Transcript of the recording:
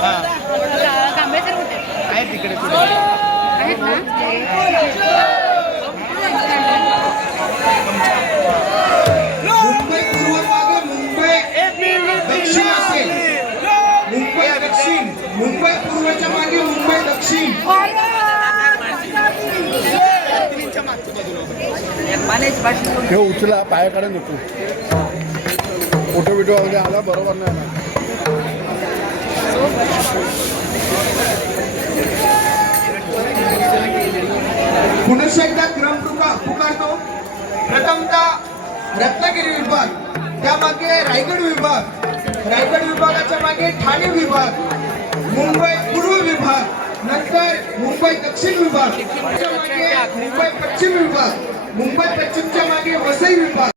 Kamble sir कुठे आहे तिकडे आहेत ना? मुंबई पूर्व मागे मुंबई दक्षिण असेल. मुंबई दक्षिण, मुंबई पूर्वच्या मागे मुंबई दक्षिण. हे उचला पायाकडे नको. फोटो बिटो वगैरे आला बरोबर नाही ना. पुनश्च एकदा क्रम पुकारतो. प्रथमतः रत्नागिरी विभाग, त्यामागे रायगड विभाग, रायगड विभागाच्या मागे ठाणे विभाग, मुंबई पूर्व विभाग, नंतर मुंबई दक्षिण विभाग, मुंबई पश्चिम विभाग, मुंबई पश्चिमच्या मागे वसई विभाग.